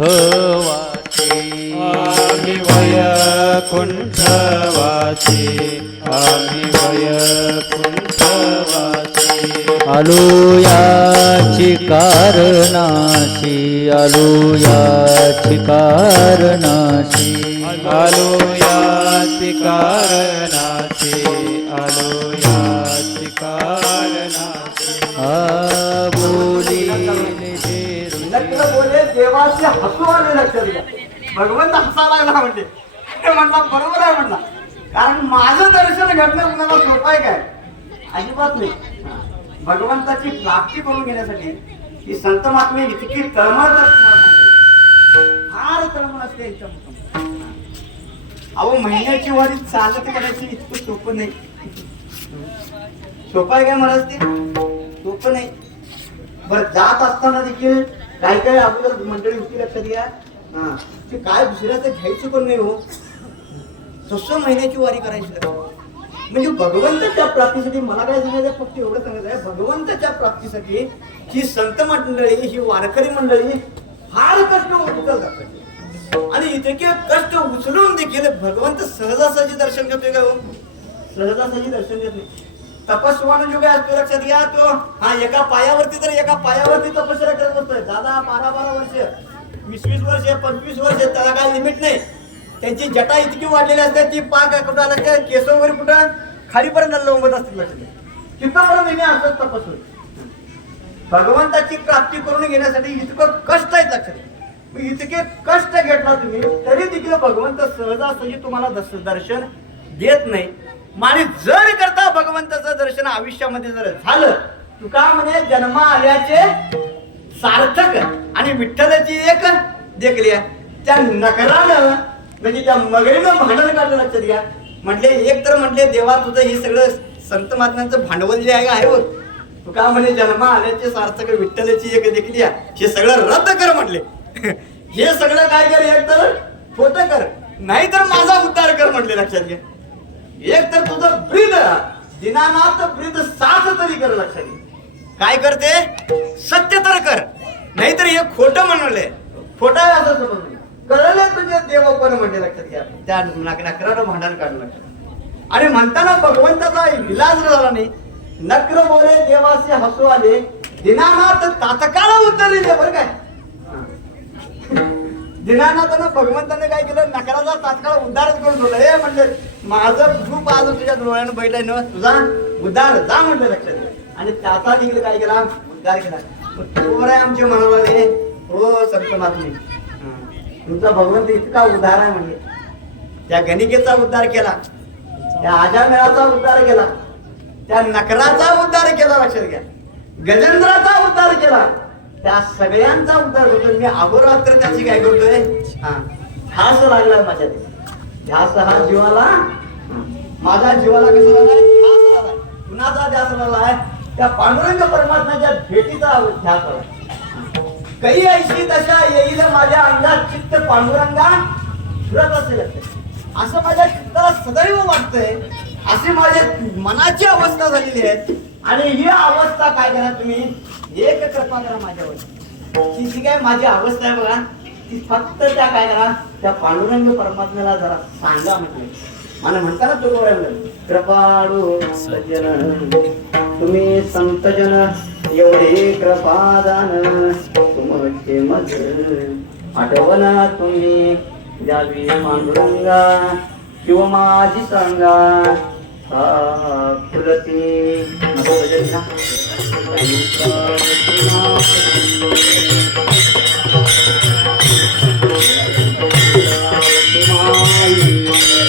आम्ही वैकुंठवासी आम्ही वैकुंठवासी आलो याची कारणाशी आलो याची कारणाशी। आलो याची कारणाची आलो याची कारणाची आ देवाचे हसू आले लक्षात घ्या. भगवंत हसायला लागला म्हणते म्हणला बरोबर आहे म्हणला. कारण माझं दर्शन घडणं कुणाला सोपं आहे काय? अजिबात नाही. भगवंताची प्राप्ती करून घेण्यासाठी ही संत महात्मे इतकी तळमळ फार तळमळ असते अहो महिन्याची वारी चालत करायची इतकं सोपं नाही. सोपं आहे काय मला ते? सोपं नाही. बरं जात असताना देखील काय काय अगोदर मंडळी होती लक्षात घ्या. हा. ते काय दुसऱ्याचं घ्यायचं पण नाही हो. तसं महिन्याची वारी करायची म्हणजे भगवंताच्या प्राप्तीसाठी मला काय सांगायचं फक्त एवढं सांगायचं आहे भगवंताच्या प्राप्तीसाठी ही संत मंडळी ही वारकरी मंडळी फार कष्ट उचलतात आणि इथे किंवा कष्ट उचलून देखील भगवंत सहजासहजी दर्शन घेतोय का हो? सहजासहजी दर्शन घेत नाही तपस्वान जो काय असतो लक्षात घ्या तो. हा एका पायावरती तर एका पायावरती तपस्या करत असतोय दादा बारा बारा वर्ष. वीस वीस वर्ष पंचवीस वर्ष त्याला काय लिमिट नाही. त्यांची जटा इतकी वाढलेली असते ती पाक कुठं आला त्या केस वगैरे कुठं खालीपर्यंत लोंबत असतील लक्षात घ्या. तिथपर्यंत नेहमी असंच तपस होईल भगवंताची प्राप्ती करून घेण्यासाठी इतकं कष्ट आहेत लक्षात इतके कष्ट घेतला तुम्ही तरी देखील भगवंत सहजासहजी तुम्हाला दर्शन देत नाही. आणि जर करता भगवंताचं दर्शन आयुष्यामध्ये जर झालं तुका म्हणे जन्म आल्याचे सार्थक आणि विठ्ठलाची एक देखली त्या नकरानं म्हणजे त्या मगरीनं भांडण काढलं लक्षात घ्या. म्हटले एक तर म्हटले देवा तुझं हे सगळं संत महात्म्यांचं भांडवल जे आहे आहे हो तुका म्हणे जन्म आल्याचे सार्थक विठ्ठलाची एक देखली हे सगळं रद्द कर म्हटले हे सगळं काय कर एक तर होतं कर. नाहीतर माझा उद्धार कर म्हटले लक्षात घ्या. एक तर तुझं ब्रीद दिनानाथ ब्रीद साच तरी कर लक्षात काय करते? सत्य तर कर. नाहीतर हे खोट म्हणले. खोट आहे असं समजलं कळलं तुझे देव पण म्हणजे लक्षात घ्या. त्या नकरानं भांडण काढलं लक्षात आणि म्हणताना भगवंताचा विलास झाला नाही नक्र बोले देवाचे हसू आले दिनानाथ तात्काळ उत्तर बरं काय? दिनानाथानं भगवंताने काय केलं? नकराचा तात्काळ उद्धारच करून ठेवलं. हे म्हणजे माझं रूप आज तुझ्या डोळ्यानं बैठलाय ना तुझा उद्धार जा म्हटलं लक्षात आणि त्याचा तिकडे काय केला? उद्धार केला. तोवर आहे आमच्या मनाला रे हो सत्य महात्मे. तुमचा भगवंत इतका उद्धार आहे म्हणजे. त्या गणिकेचा उद्धार केला. त्या आजामेळाचा उद्धार केला. त्या नकराचा उद्धार केला लक्षात घ्या. गजेंद्राचा उद्धार केला. त्या सगळ्यांचा उद्धार होतो मी अहोरात्र त्याची काय करतोय? हा. हाच लागला माझ्या ध्यास हा जीवाला? माझ्या जीवाला कसं लागलाय ध्यास कुणाचा ध्यास लागलाय त्या पांडुरंग परमात्म्याच्या भेटीचा ध्यास आला काही ऐशी तशा येईल माझ्या अंगात चित्त पांडुरंगा फिरत असेल. असं माझ्या चित्ताला सदैव वाटतंय. अशी माझ्या मनाची अवस्था झालेली आहे. आणि ही अवस्था काय करा तुम्ही? एक कृपा करा माझ्यावर. ही जी काय माझी अवस्था आहे बघा. ती फक्त त्या काय करा त्या पांडुरंग परमात्म्याला जरा सांगा म्हटलं मला म्हणताना तो बोलायला कृपाळू सज्जन तुम्ही संतजन एवढे कृपादान तुमचे मज आठवण तुम्ही द्यावी पांडुरंगा किंवा माझी सांगा. फुलती. Thank you.